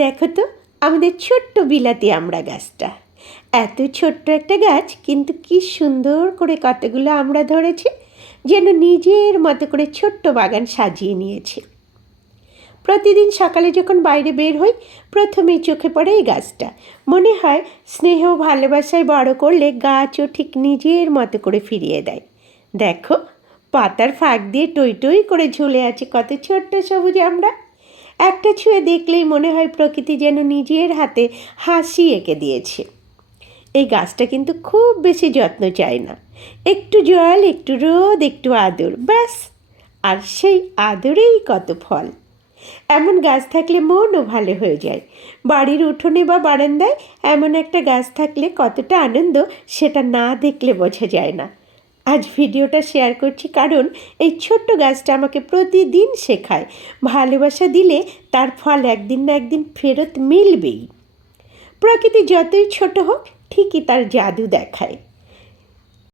দেখো তো আমাদের ছোট্ট বিলাতি আমড়া গাছটা। এত ছোট্ট একটা গাছ, কিন্তু কি সুন্দর করে কতগুলো আমড়া ধরেছে, যেন নিজের মতো করে ছোট্ট বাগান সাজিয়ে নিয়েছে। প্রতিদিন সকালে যখন বাইরে বের হই, প্রথমেই চোখে পড়ে এই গাছটা। মনে হয় স্নেহ ভালোবাসায় বড় করলে গাছও ঠিক নিজের মতো করে ফিরিয়ে দেয়। দেখো, পাতার ফাঁক দিয়ে টই টই করে ঝুলে আছে কত ছোট্ট সবুজ আমড়া। একটা ছুঁয়ে দেখলেই মনে হয় প্রকৃতি যেন নিজের হাতে হাসি এঁকে দিয়েছে। এই গাছটা কিন্তু খুব বেশি যত্ন চায় না, একটু জল, একটু রোদ, একটু আদর, ব্যাস। আর সেই আদরেই কত ফল। এমন গাছ থাকলে মনও ভালো হয়ে যায়। বাড়ির উঠোনে বা বারান্দায় এমন একটা গাছ থাকলে কতটা আনন্দ, সেটা না দেখলে বোঝা যায় না। আজ ভিডিওটা শেয়ার করছি কারণ এই ছোট্ট গাছটা আমাকে প্রতিদিন শেখায়, ভালোবাসা দিলে তার ফল একদিন না একদিন ফেরত মিলবেই। প্রকৃতি যতই ছোট হোক, ঠিকই তার জাদু দেখায়।